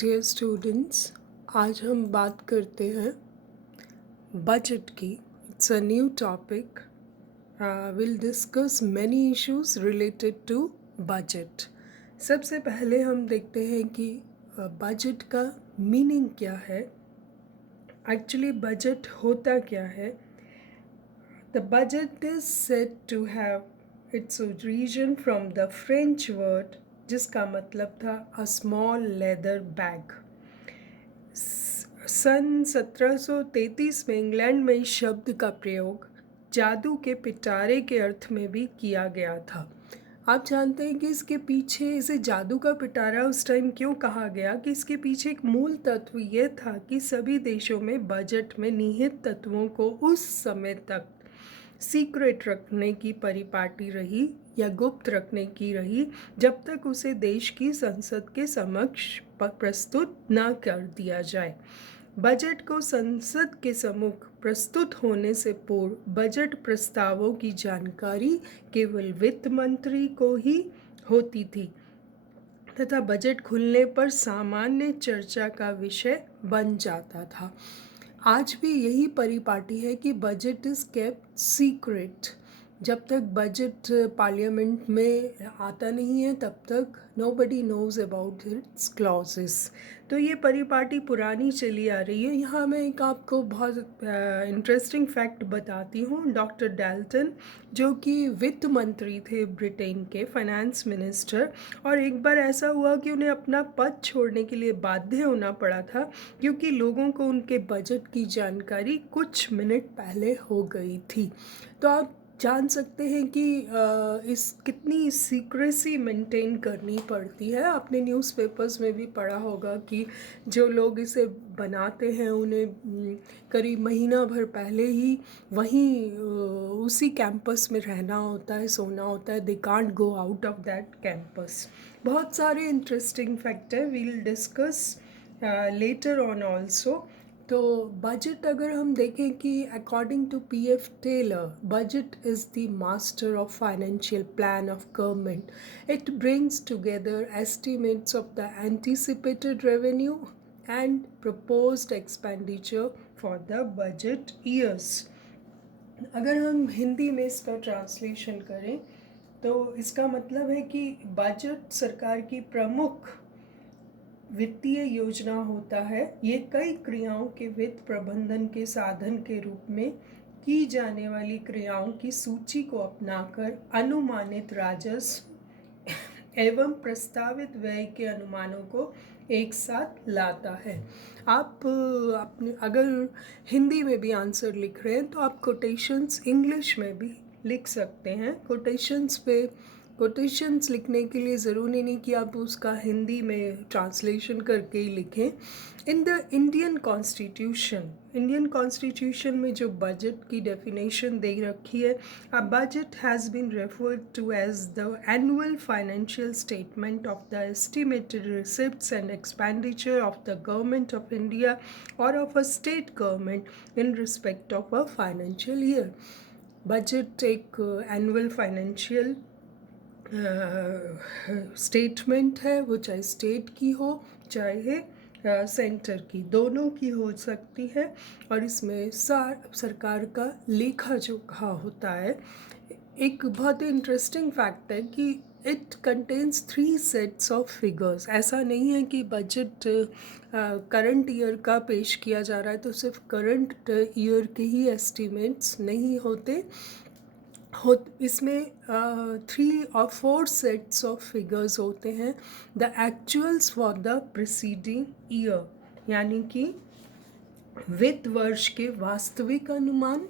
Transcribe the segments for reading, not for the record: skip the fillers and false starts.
Dear students, आज हम बात करते हैं बजट की। It's a new topic. Will discuss many issues related to budget. सबसे पहले हम देखते हैं कि बजट का मीनिंग क्या है, एक्चुअली बजट होता क्या है। The budget is said to have its origin from the French word जिसका मतलब था अ स्मॉल लेदर बैग। सन 1733 में इंग्लैंड में इस शब्द का प्रयोग जादू के पिटारे के अर्थ में भी किया गया था। आप जानते हैं कि इसके पीछे इसे जादू का पिटारा उस टाइम क्यों कहा गया, कि इसके पीछे एक मूल तत्व ये था कि सभी देशों में बजट में निहित तत्वों को उस समय तक सीक्रेट रखने की परिपाटी रही या गुप्त रखने की रही जब तक उसे देश की संसद के समक्ष प्रस्तुत न कर दिया जाए। बजट को संसद के सम्मुख प्रस्तुत होने से पूर्व बजट प्रस्तावों की जानकारी केवल वित्त मंत्री को ही होती थी तथा बजट खुलने पर सामान्य चर्चा का विषय बन जाता था। आज भी यही परिपाटी है कि बजट इज़ केप्ट सीक्रेट। जब तक बजट पार्लियामेंट में आता नहीं है तब तक nobody nose about it's clauses. तो ये परिपाटी पुरानी चली आ रही है। यहाँ मैं एक आपको बहुत इंटरेस्टिंग फैक्ट बताती हूँ। डॉक्टर डैल्टन, जो कि वित्त मंत्री थे ब्रिटेन के, फाइनेंस मिनिस्टर, और एक बार ऐसा हुआ कि उन्हें अपना पद छोड़ने के लिए बाध्य होना पड़ा था क्योंकि लोगों को उनके बजट की जानकारी कुछ मिनट पहले हो गई थी। तो आप जान सकते हैं कि इस कितनी सीक्रेसी मेंटेन करनी पड़ती है। आपने न्यूज़पेपर्स में भी पढ़ा होगा कि जो लोग इसे बनाते हैं उन्हें करीब महीना भर पहले ही वहीं उसी कैंपस में रहना होता है, सोना होता है। They can't go out of that campus. बहुत सारे इंटरेस्टिंग फैक्ट है, we'll discuss later on also. तो बजट अगर हम देखें कि according to PF Taylor, budget is the master of financial plan of government. It brings together estimates of the anticipated revenue and proposed expenditure for the budget years. अगर हम हिंदी में इसका translation करें तो इसका मतलब है कि बजट सरकार की प्रमुख वित्तीय योजना होता है। ये कई क्रियाओं के वित्त प्रबंधन के साधन के रूप में की जाने वाली क्रियाओं की सूची को अपनाकर अनुमानित राजस्व एवं प्रस्तावित व्यय के अनुमानों को एक साथ लाता है। आप अपने अगर हिंदी में भी आंसर लिख रहे हैं तो आप कोटेशंस इंग्लिश में भी लिख सकते हैं। कोटेशंस लिखने के लिए ज़रूरी नहीं कि आप उसका हिंदी में ट्रांसलेशन करके ही लिखें। इन द इंडियन कॉन्स्टिट्यूशन में जो बजट की डेफिनेशन दे रखी है, a budget has been referred to as the annual financial statement of the estimated receipts and expenditure of the government of India और of a state government in respect of a financial year. Budget एक annual financial statement है, वो चाहे state की हो चाहे centre की, दोनों की हो सकती है। और इसमें सरकार का लेखा जोखा होता है। एक बहुत ही इंटरेस्टिंग फैक्ट है कि it contains 3 sets of figures. ऐसा नहीं है कि बजट करंट ईयर का पेश किया जा रहा है तो सिर्फ करंट ईयर के ही एस्टिमेट्स नहीं होते। इसमें 3 और 4 सेट्स ऑफ फिगर्स होते हैं। The actuals for the preceding year, यानी कि वित्त वर्ष के वास्तविक अनुमान,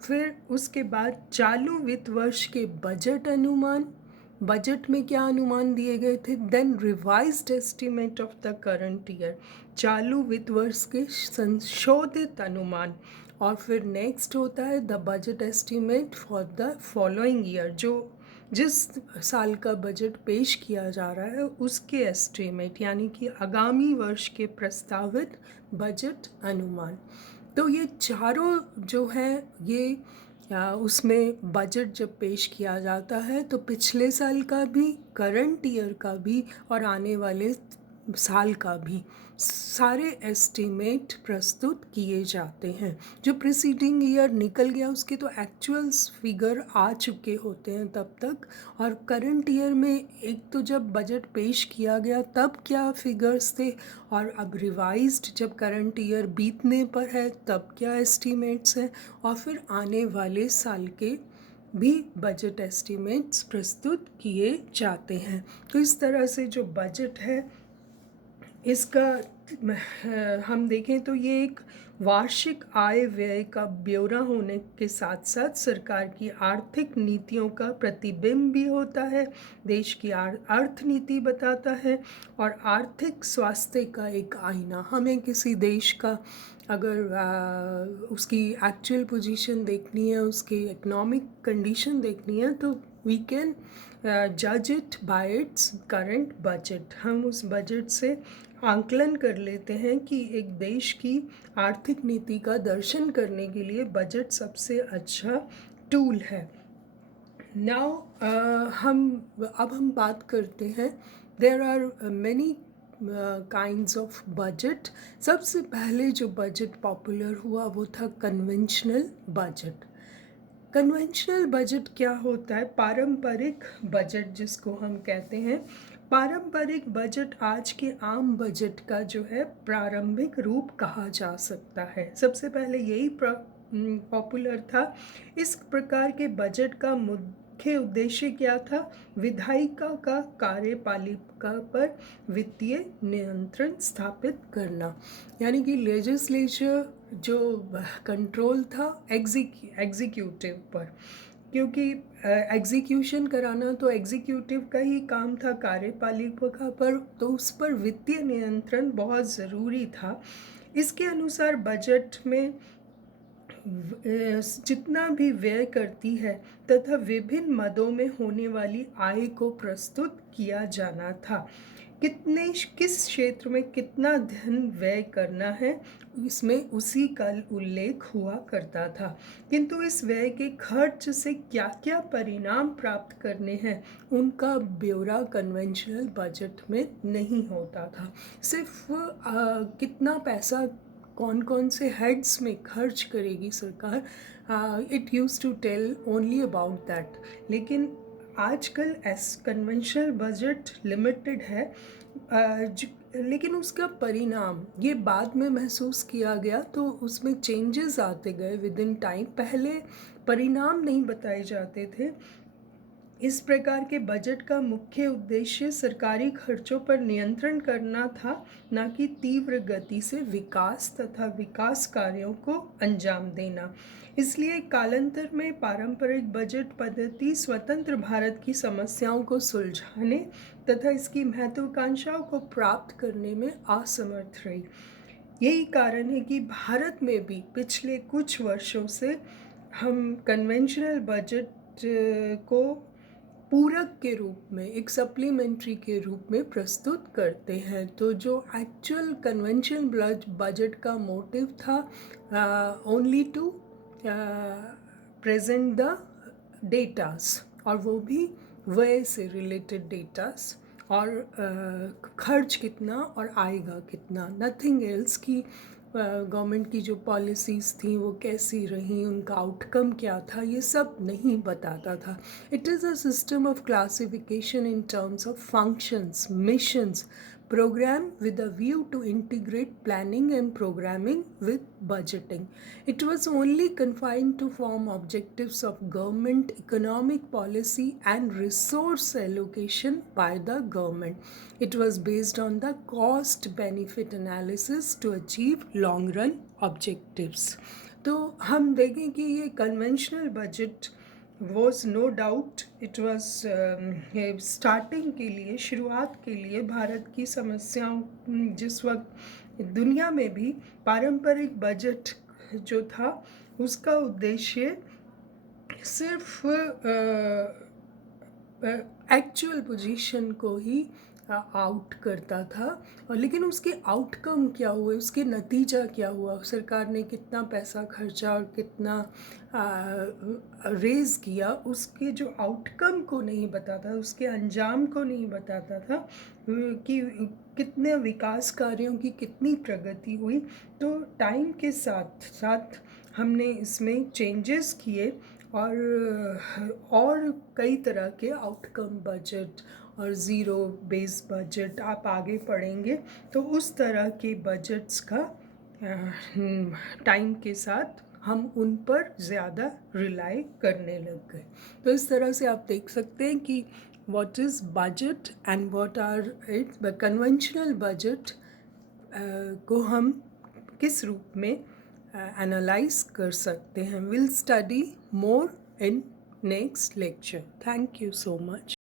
फिर उसके बाद चालू वित्त वर्ष के बजट अनुमान, बजट में क्या अनुमान दिए गए थे, then revised estimate of the current year, चालू वित्त वर्ष के संशोधित अनुमान, और फिर नेक्स्ट होता है the budget estimate for the following year, जो जिस साल का बजट पेश किया जा रहा है उसके एस्टीमेट, यानी कि आगामी वर्ष के प्रस्तावित बजट अनुमान। तो ये चारों जो है ये उसमें बजट जब पेश किया जाता है तो पिछले साल का भी, करंट ईयर का भी और आने वाले साल का भी सारे एस्टिमेट प्रस्तुत किए जाते हैं। जो प्रीसीडिंग ईयर निकल गया उसके तो एक्चुअल्स फिगर आ चुके होते हैं तब तक, और करंट ईयर में एक तो जब बजट पेश किया गया तब क्या फिगर्स थे, और अब रिवाइज्ड जब करंट ईयर बीतने पर है तब क्या एस्टिमेट्स हैं, और फिर आने वाले साल के भी बजट एस्टिमेट्स प्रस्तुत किए जाते हैं। तो इस तरह से जो बजट है इसका हम देखें तो ये एक वार्षिक आय व्यय का ब्यौरा होने के साथ साथ सरकार की आर्थिक नीतियों का प्रतिबिंब भी होता है, देश की अर्थनीति बताता है, और आर्थिक स्वास्थ्य का एक आईना। हमें किसी देश का अगर उसकी एक्चुअल पोजीशन देखनी है, उसकी इकोनॉमिक कंडीशन देखनी है, तो वी कैन जज it by its current budget. हम उस बजट से आंकलन कर लेते हैं कि एक देश की आर्थिक नीति का दर्शन करने के लिए बजट सबसे अच्छा टूल है। नाउ हम बात करते हैं, there are many kinds of budget. सबसे पहले जो बजट पॉपुलर हुआ वो था कन्वेंशनल बजट। कन्वेंशनल बजट क्या होता है? पारंपरिक बजट जिसको हम कहते हैं। पारंपरिक बजट आज के आम बजट का जो है प्रारंभिक रूप कहा जा सकता है। सबसे पहले यही पॉपुलर था। इस प्रकार के बजट का मुख्य उद्देश्य क्या था? विधायिका का कार्यपालिका पर वित्तीय नियंत्रण स्थापित करना, यानी कि लेजिस्लेचर जो कंट्रोल था एग्जीक्यूटिव पर, क्योंकि एग्जीक्यूशन कराना तो एग्जीक्यूटिव का ही काम था कार्यपालिका पर, तो उस पर वित्तीय नियंत्रण बहुत ज़रूरी था। इसके अनुसार बजट में जितना भी व्यय करती है तथा विभिन्न मदों में होने वाली आय को प्रस्तुत किया जाना था। किस क्षेत्र में कितना धन व्यय करना है इसमें उसी का उल्लेख हुआ करता था, किंतु इस व्यय के खर्च से क्या क्या परिणाम प्राप्त करने हैं उनका ब्यौरा कन्वेंशनल बजट में नहीं होता था। सिर्फ कितना पैसा कौन कौन से हेड्स में खर्च करेगी सरकार, it use to tell only about that. लेकिन आजकल कन्वेंशनल बजट लिमिटेड है, लेकिन उसका परिणाम ये बाद में महसूस किया गया, तो उसमें चेंजेस आते गए विद इन टाइम। पहले परिणाम नहीं बताए जाते थे। इस प्रकार के बजट का मुख्य उद्देश्य सरकारी खर्चों पर नियंत्रण करना था, न कि तीव्र गति से विकास तथा विकास कार्यों को अंजाम देना। इसलिए कालांतर में पारंपरिक बजट पद्धति स्वतंत्र भारत की समस्याओं को सुलझाने तथा इसकी महत्वाकांक्षाओं को प्राप्त करने में असमर्थ रही। यही कारण है कि भारत में भी पिछले कुछ वर्षों से हम कन्वेंशनल बजट को पूरक के रूप में, एक सप्लीमेंट्री के रूप में प्रस्तुत करते हैं। तो जो एक्चुअल कन्वेंशनल बजट का मोटिव था only to present the datas, और वो भी व्यय से रिलेटेड डेटास, और खर्च कितना और आएगा कितना, नथिंग एल्स की गवर्नमेंट की जो पॉलिसीज़ थी वो कैसी रहीं, उनका आउटकम क्या था, ये सब नहीं बताता था। It is a system of classification in terms of functions, missions, program with a view to integrate planning and programming with budgeting. It was only confined to form objectives of government, economic policy and resource allocation by the government. It was based on the cost benefit analysis to achieve long run objectives. तो हम देखें कि ये conventional budget was no doubt, it was starting के लिए, शुरुआत के लिए भारत की समस्याओं, जिस वक्त दुनिया में भी पारंपरिक बजट जो था उसका उद्देश्य सिर्फ एक्चुअल पोजीशन को ही आउट करता था, और लेकिन उसके आउटकम क्या हुए, उसके नतीजा क्या हुआ, सरकार ने कितना पैसा खर्चा और कितना रेज़ किया, उसके जो आउटकम को नहीं बताता, उसके अंजाम को नहीं बताता था कि कितने विकास कार्यों की कितनी प्रगति हुई। तो टाइम के साथ साथ हमने इसमें चेंजेस किए और कई तरह के आउटकम बजट और ज़ीरो बेस बजट आप आगे पढ़ेंगे। तो उस तरह के बजट्स का टाइम के साथ हम उन पर ज़्यादा रिलाई करने लग गए। तो इस तरह से आप देख सकते हैं कि what is budget and what are its conventional budget को हम किस रूप में एनालाइज कर सकते हैं। Will study more in next lecture. Thank you so much.